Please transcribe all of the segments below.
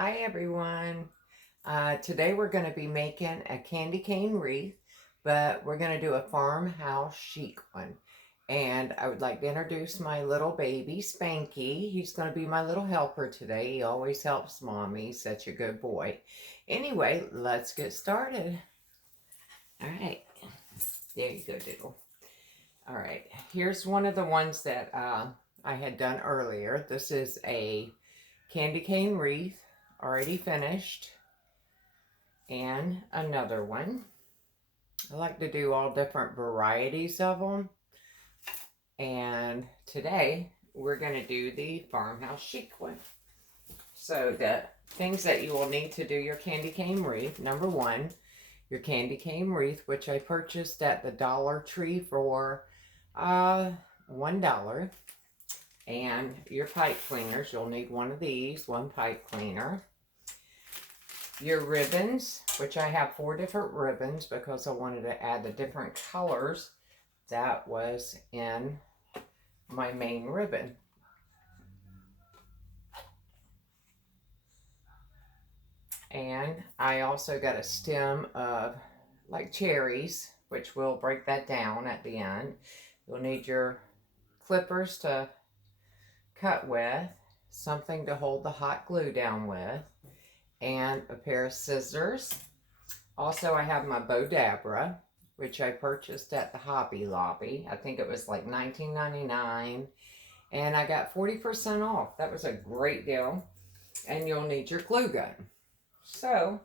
Hi everyone. Today we're going to be making a candy cane wreath, but we're going to do a farmhouse chic one. And I would like to introduce my little baby, Spanky. He's going to be my little helper today. He always helps Mommy. He's such a good boy. Anyway, let's get started. All right. There you go, Diddle. All right. Here's one of the ones that I had done earlier. This is a candy cane wreath, already finished, and another one. I like to do all different varieties of them, and today we're going to do the farmhouse chic one. So the things that you will need to do your candy cane wreath: number one, your candy cane wreath, which I purchased at the Dollar Tree for $1. And your pipe cleaners, you'll need one of these, one pipe cleaner. Your ribbons, which I have 4 different ribbons because I wanted to add the different colors that was in my main ribbon. And I also got a stem of like cherries, which we'll break that down at the end. You'll need your clippers to cut with, something to hold the hot glue down with, and a pair of scissors. Also, I have my Bodabra, which I purchased at the Hobby Lobby. I think it was like $19.99, and I got 40% off. That was a great deal. And you'll need your glue gun. So,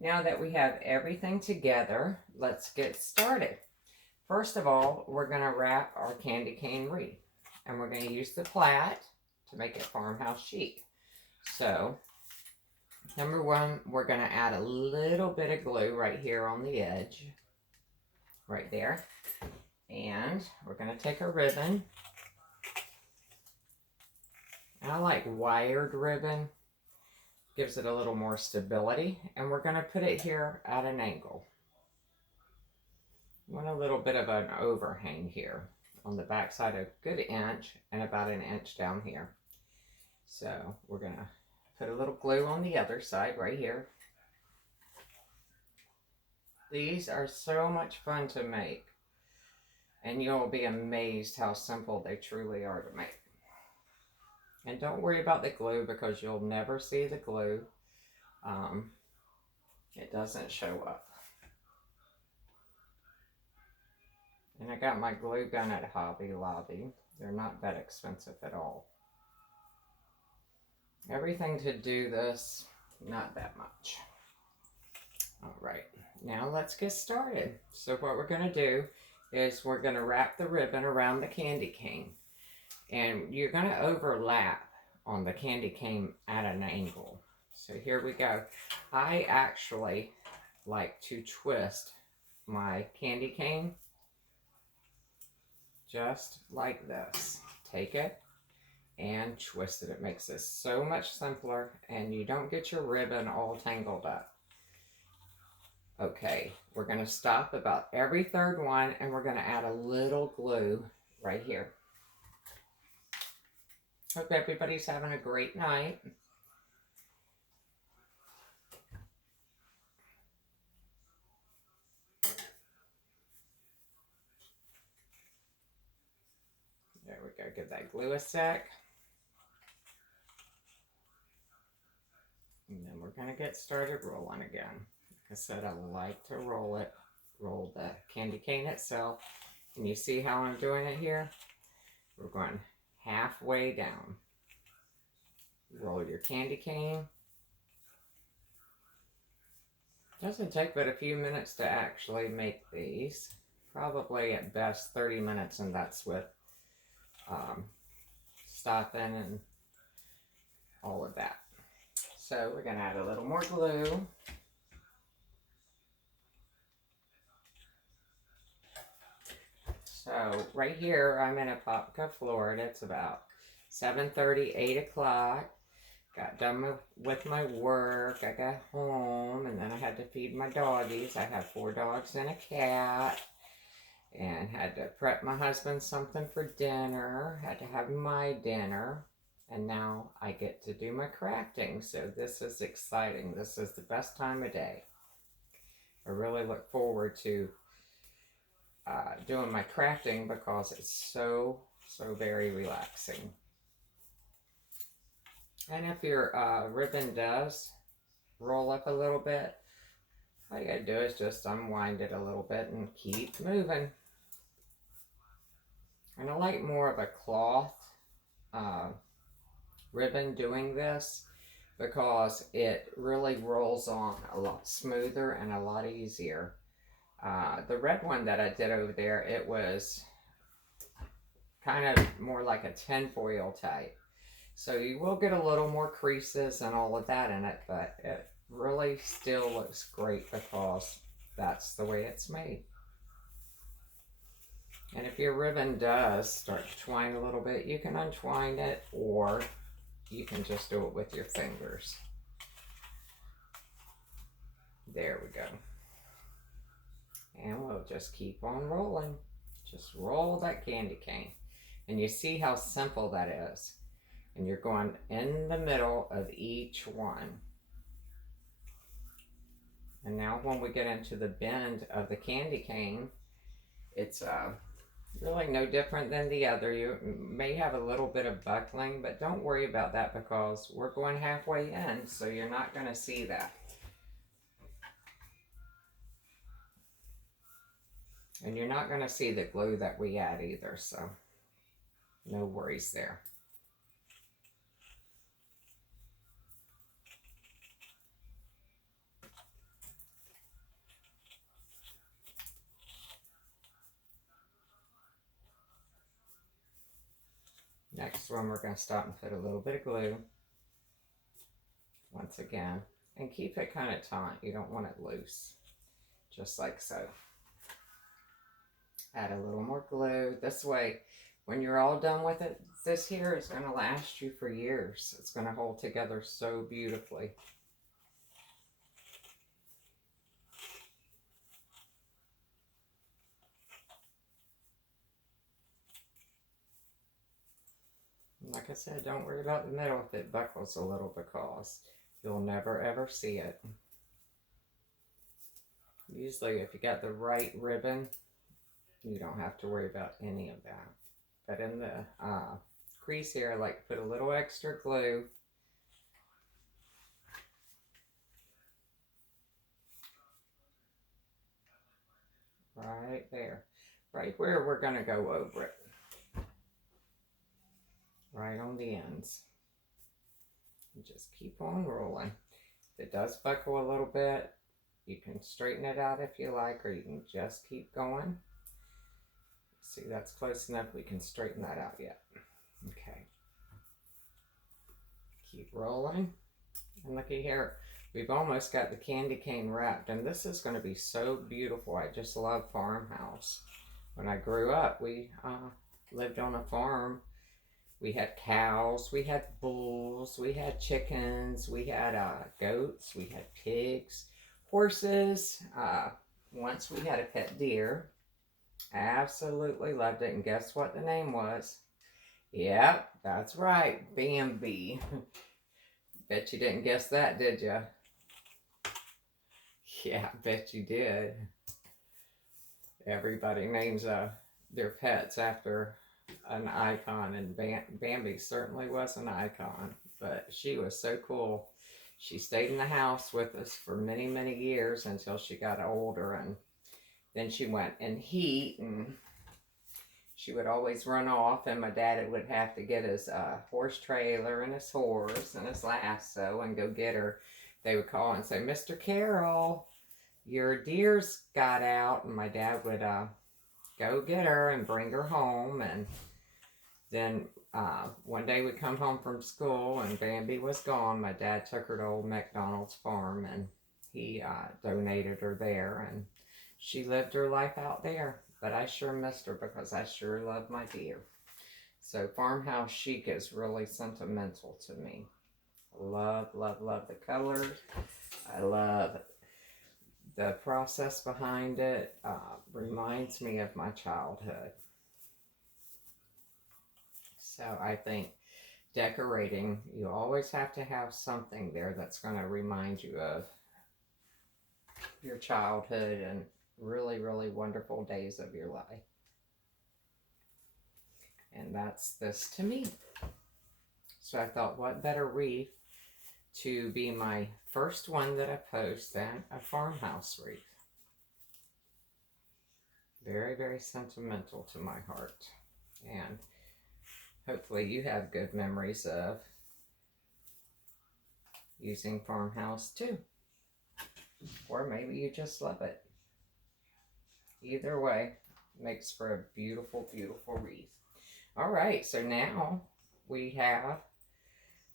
now that we have everything together, let's get started. First of all, we're going to wrap our candy cane wreath, and we're going to use the plait to make it farmhouse chic. So, number one, we're going to add a little bit of glue right here on the edge, right there. And we're going to take a ribbon. I like wired ribbon, gives it a little more stability. And we're going to put it here at an angle. I want a little bit of an overhang here on the back side, a good inch, and about an inch down here. So we're going to put a little glue on the other side right here. These are so much fun to make, and you'll be amazed how simple they truly are to make. And don't worry about the glue because you'll never see the glue. It doesn't show up. And I got my glue gun at Hobby Lobby. They're not that expensive at all. Everything to do this, not that much. All right, now let's get started. So what we're going to do is we're going to wrap the ribbon around the candy cane. And you're going to overlap on the candy cane at an angle. So here we go. I actually like to twist my candy cane just like this. Take it and twist it. It makes this so much simpler, and you don't get your ribbon all tangled up. Okay, we're going to stop about every third one, and we're going to add a little glue right here. Hope everybody's having a great night. There we go. Give that glue a sec. And then we're going to get started rolling again. Like I said, I like to roll the candy cane itself. And you see how I'm doing it here? We're going halfway down. Roll your candy cane. Doesn't take but a few minutes to actually make these. Probably at best 30 minutes, and that's with stopping and all of that. So we're going to add a little more glue. So right here, I'm in Apopka, Florida. It's about 7:30, 8 o'clock. Got done with my work. I got home, and then I had to feed my doggies. I have 4 dogs and a cat. And had to prep my husband something for dinner. Had to have my dinner. And now I get to do my crafting. So this is exciting. This is the best time of day. I really look forward to doing my crafting because it's so very relaxing. And if your ribbon does roll up a little bit, all you gotta do is just unwind it a little bit and keep moving. And I like more of a cloth uh, ribbon doing this because it really rolls on a lot smoother and a lot easier. The red one that I did over there, it was kind of more like a tinfoil type. So you will get a little more creases and all of that in it, but it really still looks great because that's the way it's made. And if your ribbon does start to twine a little bit, you can untwine it, or you can just do it with your fingers. There we go. And we'll just keep on rolling. Just roll that candy cane. And you see how simple that is. And you're going in the middle of each one. And now when we get into the bend of the candy cane, it's really no different than the other. You may have a little bit of buckling, but don't worry about that because we're going halfway in, so you're not going to see that. And you're not going to see the glue that we add either, so no worries there. Next one, we're going to stop and put a little bit of glue. Once again. And keep it kind of taut. You don't want it loose. Just like so. Add a little more glue. This way, when you're all done with it, this here is going to last you for years. It's going to hold together so beautifully. Like I said, don't worry about the middle if it buckles a little because you'll never ever see it. Usually if you got the right ribbon, you don't have to worry about any of that. But in the crease here, I like to put a little extra glue. Right there. Right where we're going to go over it. Right on the ends. And just keep on rolling. If it does buckle a little bit, you can straighten it out if you like, or you can just keep going. See, that's close enough. We can straighten that out yet. Okay. Keep rolling. And looky here. We've almost got the candy cane wrapped, and this is going to be so beautiful. I just love farmhouse. When I grew up, we lived on a farm. We had cows, we had bulls, we had chickens, we had goats, we had pigs, horses. Once we had a pet deer. Absolutely loved it, and guess what the name was? Yep, that's right, Bambi. Bet you didn't guess that, did you? Yeah, bet you did. Everybody names their pets after an icon, and Bambi certainly was an icon, but she was so cool. She stayed in the house with us for many years until she got older, and then she went in heat, and she would always run off, and my dad would have to get his horse trailer and his horse and his lasso and go get her. They would call and say, "Mr. Carroll, your deer's got out," and my dad would go get her and bring her home. And then one day we come home from school and Bambi was gone. My dad took her to old McDonald's farm, and he donated her there, and she lived her life out there. But I sure missed her because I sure love my deer. So farmhouse chic is really sentimental to me. I love the colors. I love the process behind it. Reminds me of my childhood. So I think decorating, you always have to have something there that's going to remind you of your childhood and really, really wonderful days of your life. And that's this to me. So I thought, what better wreath to be my first one that I post than a farmhouse wreath. Very, very sentimental to my heart. And hopefully you have good memories of using farmhouse too. Or maybe you just love it. Either way, makes for a beautiful, beautiful wreath. All right, so now we have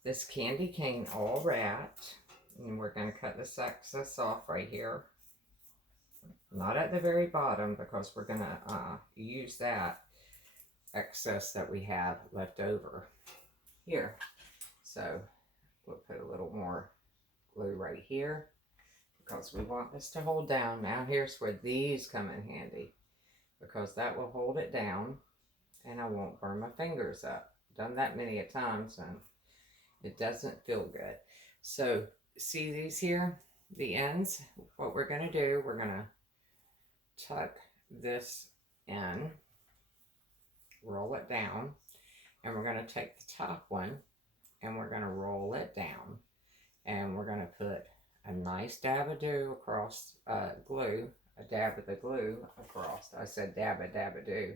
this candy cane all wrapped. And we're going to cut this excess off right here. Not at the very bottom, because we're going to use that excess that we have left over here. So we'll put a little more glue right here, because we want this to hold down. Now here's where these come in handy, because that will hold it down and I won't burn my fingers up. Done that many a times and it doesn't feel good. So see these here, the ends? What we're going to do, we're going to tuck this in, roll it down, and we're going to take the top one and we're going to roll it down, and we're going to put a nice dab of glue across, glue, a dab of the glue across. I said dab of do,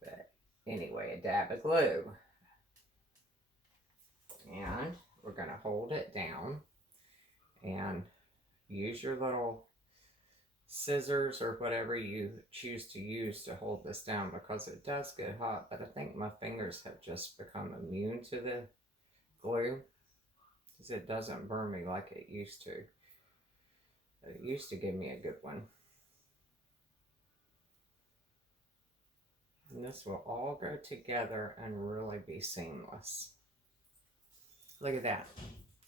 but anyway, a dab of glue. And we're going to hold it down and use your little scissors or whatever you choose to use to hold this down, because it does get hot. But I think my fingers have just become immune to the glue, because it doesn't burn me like it used to. It used to give me a good one. And this will all go together and really be seamless. Look at that.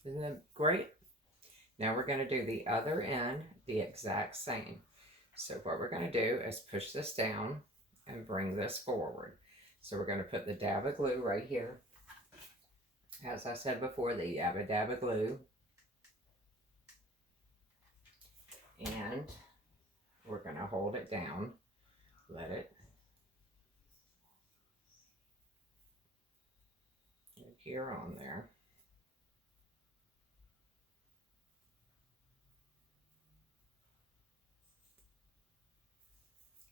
Isn't it great? Now we're going to do the other end the exact same. So what we're going to do is push this down and bring this forward. So we're going to put the dab of glue right here. As I said before, the yabba dabba glue. And we're going to hold it down. Let it adhere on there.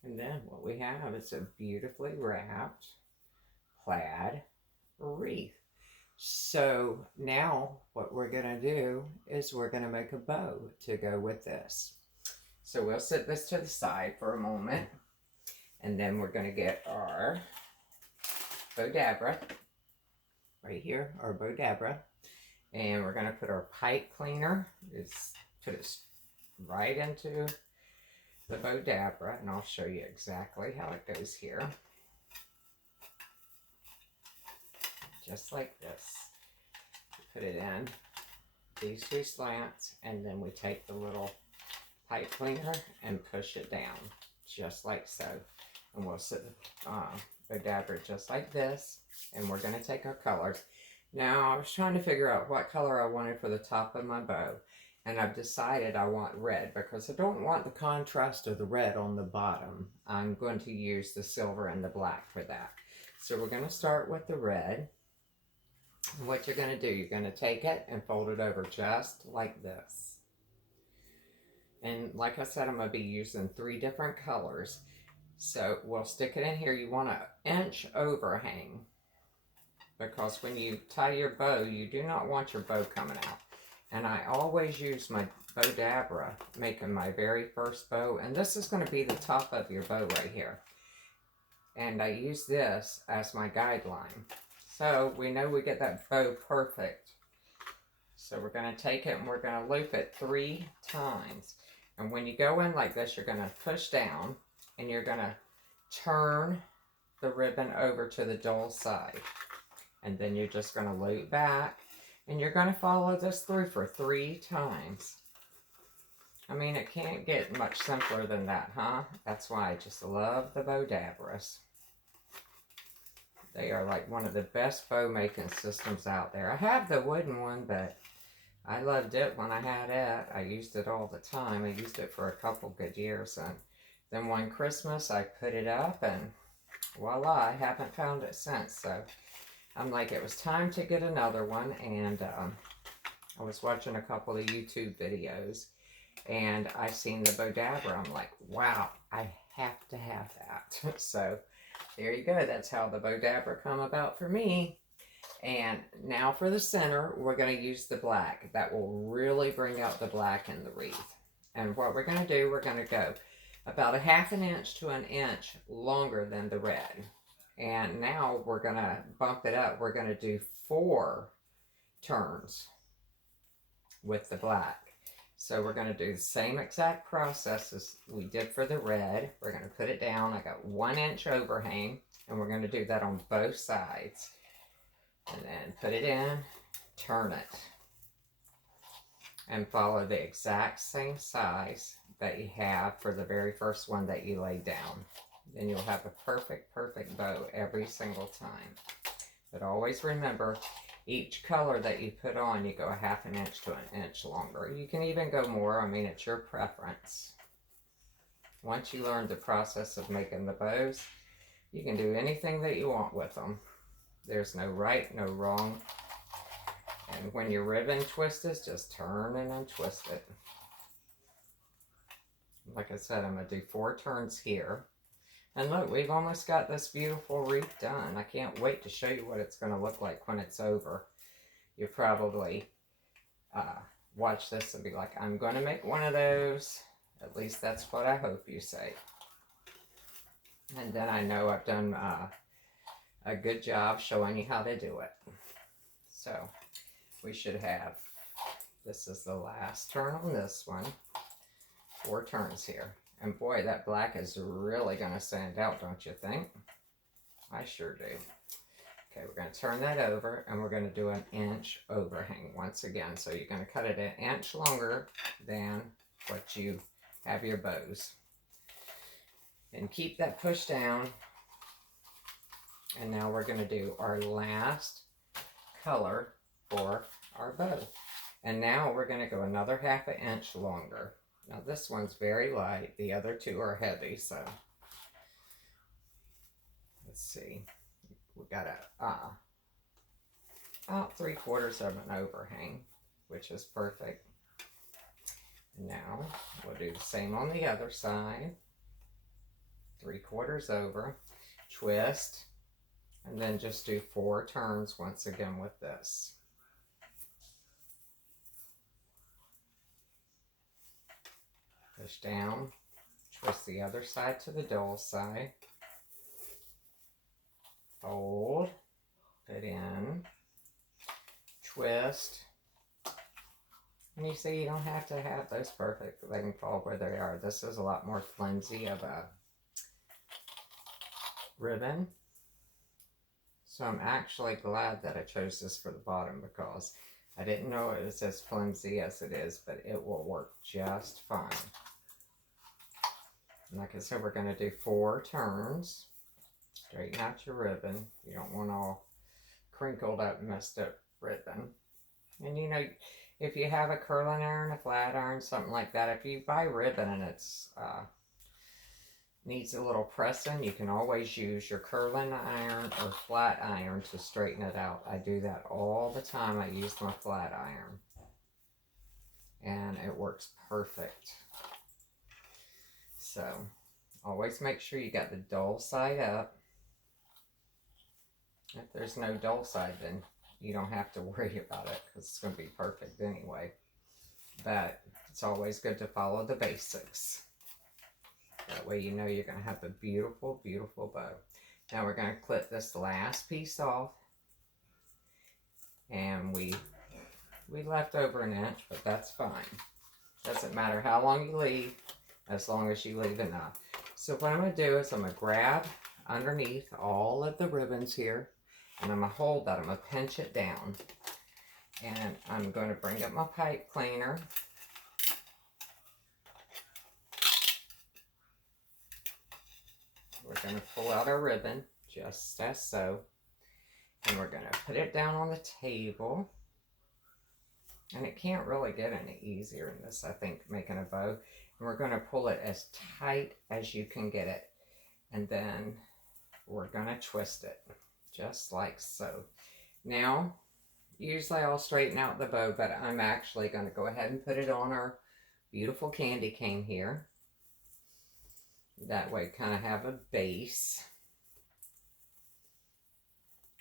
And then what we have is a beautifully wrapped plaid wreath. So now what we're going to do is we're going to make a bow to go with this. So we'll set this to the side for a moment, and then we're going to get our Bodabra right here, our Bodabra, and we're going to put our pipe cleaner. Just put it right into the Bodabra, and I'll show you exactly how it goes here. Just like this. Put it in these two slants, and then we take the little pipe cleaner and push it down, just like so. And we'll set the Bodabra just like this, and we're going to take our colors. Now, I was trying to figure out what color I wanted for the top of my bow, and I've decided I want red, because I don't want the contrast of the red on the bottom. I'm going to use the silver and the black for that. So we're going to start with the red. What you're going to do, you're going to take it and fold it over just like this. And like I said, I'm going to be using 3 different colors. So we'll stick it in here. You want an inch overhang, because when you tie your bow, you do not want your bow coming out. And I always use my Bodabra, making my very first bow. And this is going to be the top of your bow right here. And I use this as my guideline. So we know we get that bow perfect. So we're going to take it and we're going to loop it 3 times. And when you go in like this, you're going to push down and you're going to turn the ribbon over to the dull side. And then you're just going to loop back, and you're going to follow this through for 3 times. I mean, it can't get much simpler than that, huh? That's why I just love the Bodabras. They are like one of the best bow making systems out there. I have the wooden one, but I loved it when I had it. I used it all the time. I used it for a couple good years. And then one Christmas I put it up and voila, I haven't found it since. So I'm like, it was time to get another one. And I was watching a couple of YouTube videos and I seen the Bodabra. I'm like, wow, I have to have that. So there you go. That's how the Bodabra come about for me. And now for the center, we're going to use the black. That will really bring out the black in the wreath. And what we're going to do, we're going to go about a 1/2 inch to an inch longer than the red. And now we're going to bump it up. We're going to do 4 turns with the black. So we're going to do the same exact process as we did for the red. We're going to put it down. I got 1 inch overhang, and we're going to do that on both sides. And then put it in, turn it, and follow the exact same size that you have for the very first one that you laid down. Then you'll have a perfect, perfect bow every single time. But always remember, each color that you put on, you go a 1/2 inch to an inch longer. You can even go more. I mean, it's your preference. Once you learn the process of making the bows, you can do anything that you want with them. There's no right, no wrong. And when your ribbon twists, just turn and untwist it. Like I said, I'm going to do 4 turns here. And look, we've almost got this beautiful wreath done. I can't wait to show you what it's going to look like when it's over. You'll probably watch this and be like, I'm going to make one of those. At least that's what I hope you say. And then I know I've done a good job showing you how to do it. So we should have, this is the last turn on this one. 4 turns here. And boy, that black is really going to stand out, don't you think? I sure do. Okay, we're going to turn that over, and we're going to do an inch overhang once again. So you're going to cut it an inch longer than what you have your bows. And keep that pushed down. And now we're going to do our last color for our bow. And now we're going to go another 1/2 inch longer. Now this one's very light. The other 2 are heavy, so let's see. We got about 3/4 of an overhang, which is perfect. Now we'll do the same on the other side. 3/4 over, twist, and then just do 4 turns once again with this. Push down, twist the other side to the dull side, fold, put in, twist, and you see you don't have to have those perfect. They can fall where they are. This is a lot more flimsy of a ribbon. So I'm actually glad that I chose this for the bottom because I didn't know it was as flimsy as it is, but it will work just fine. And like I said, we're going to do 4 turns. Straighten out your ribbon. You don't want all crinkled up, messed up ribbon. And you know, if you have a curling iron, a flat iron, something like that, if you buy ribbon and it's needs a little pressing, you can always use your curling iron or flat iron to straighten it out. I do that all the time. I use my flat iron. And it works perfect. So, always make sure you got the dull side up. If there's no dull side, then you don't have to worry about it because it's going to be perfect anyway. But it's always good to follow the basics. That way you know you're going to have a beautiful, beautiful bow. Now we're going to clip this last piece off. And we left over an inch, but that's fine. Doesn't matter how long you leave, as long as you leave enough. So what I'm going to do is I'm going to grab underneath all of the ribbons here. And I'm going to hold that. I'm going to pinch it down. And I'm going to bring up my pipe cleaner. We're going to pull out our ribbon, just as so. And we're going to put it down on the table. And it can't really get any easier than this, I think, making a bow. And we're going to pull it as tight as you can get it. And then we're going to twist it, just like so. Now, usually I'll straighten out the bow, but I'm actually going to go ahead and put it on our beautiful candy cane here. That way, kind of have a base.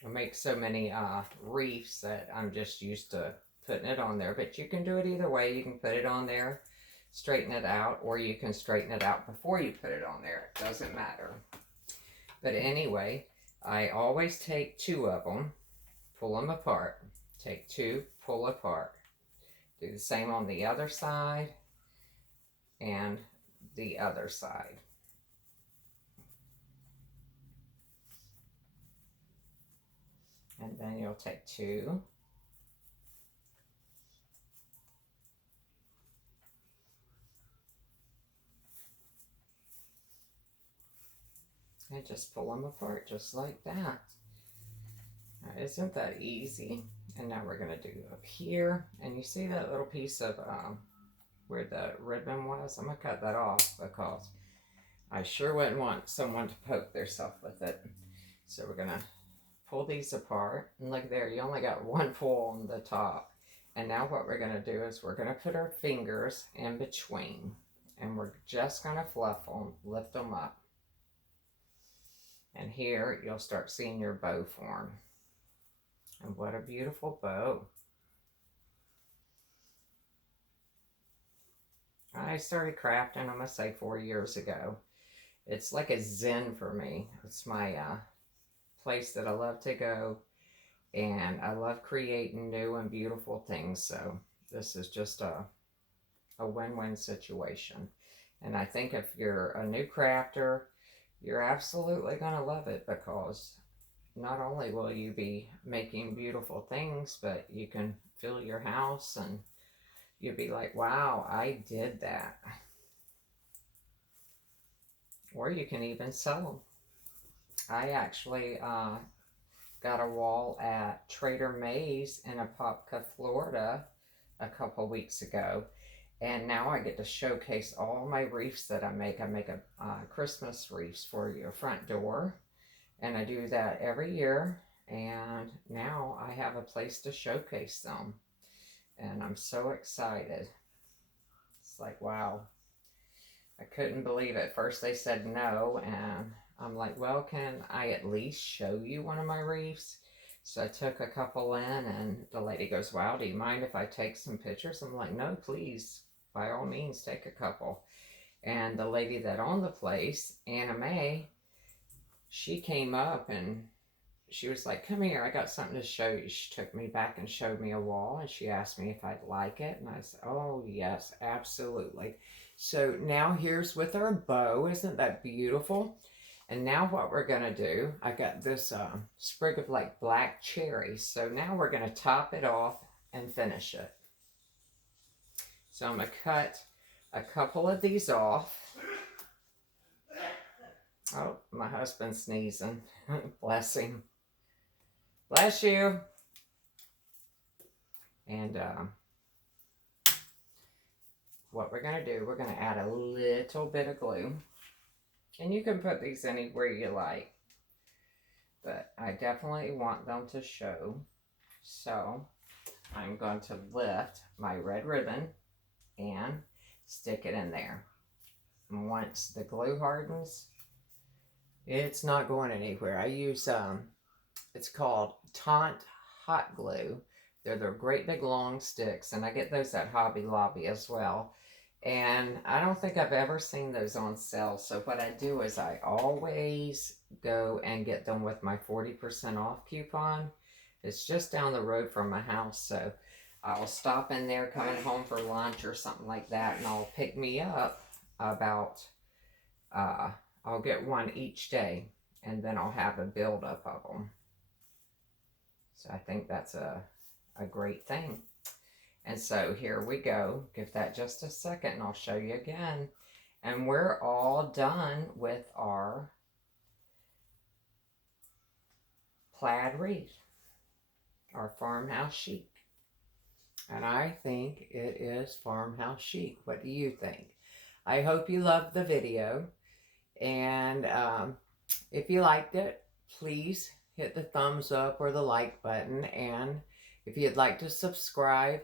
I make so many reefs that I'm just used to putting it on there, but you can do it either way. You can put it on there, straighten it out, or you can straighten it out before you put it on there. It doesn't matter. But anyway, I always take 2 of them, pull them apart. Take 2, pull apart. Do the same on the other side and the other side. And then you'll take 2. And just pull them apart just like that. Now, isn't that easy? And now we're going to do up here. And you see that little piece of where the ribbon was? I'm going to cut that off because I sure wouldn't want someone to poke themselves with it. So we're going to pull these apart. And look there, you only got 1 pull on the top. And now what we're going to do is we're going to put our fingers in between. And we're just going to fluff them, lift them up. And here you'll start seeing your bow form. And what a beautiful bow. I started crafting, I'm going to say 4 years ago. It's like a zen for me. It's my place that I love to go. And I love creating new and beautiful things. So this is just a win-win situation. And I think if you're a new crafter, you're absolutely going to love it, because not only will you be making beautiful things, but you can fill your house and you'll be like, wow, I did that. Or you can even sell them. I actually got a wall at Trader May's in Apopka, Florida a couple weeks ago. And now I get to showcase all my wreaths that I make. I make a Christmas wreaths for your front door. And I do that every year. And now I have a place to showcase them. And I'm so excited. It's like, wow. I couldn't believe it. First they said no. And I'm like, well, can I at least show you one of my wreaths? So I took a couple in, and the lady goes, wow, do you mind if I take some pictures? I'm like, no, please. By all means, take a couple. And the lady that owned the place, Anna Mae, she came up and she was like, come here, I got something to show you. She took me back and showed me a wall, and she asked me if I'd like it. And I said, oh, yes, absolutely. So now here's with our bow. Isn't that beautiful? And now what we're going to do, I got this sprig of like black cherries. So now we're going to top it off and finish it. So I'm going to cut a couple of these off. Oh, my husband's sneezing. Bless him. Bless you. And what we're going to do, we're going to add a little bit of glue. And you can put these anywhere you like. But I definitely want them to show. So I'm going to lift my red ribbon and stick it in there. And once the glue hardens, it's not going anywhere. I use, it's called Taunt Hot Glue. They're great big long sticks, and I get those at Hobby Lobby as well. And I don't think I've ever seen those on sale. So what I do is I always go and get them with my 40% off coupon. It's just down the road from my house, so I'll stop in there coming home for lunch or something like that, and I'll pick me up about, I'll get one each day, and then I'll have a buildup of them. So I think that's a great thing. And so here we go. Give that just a second, and I'll show you again. And we're all done with our plaid wreath. are farmhouse chic. And I think it is farmhouse chic. What do you think? I hope you loved the video. And if you liked it, please hit the thumbs up or the like button. And if you'd like to subscribe,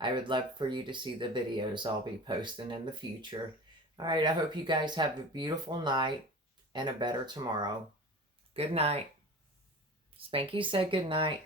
I would love for you to see the videos I'll be posting in the future. All right, I hope you guys have a beautiful night and a better tomorrow. Good night. Spanky said good night.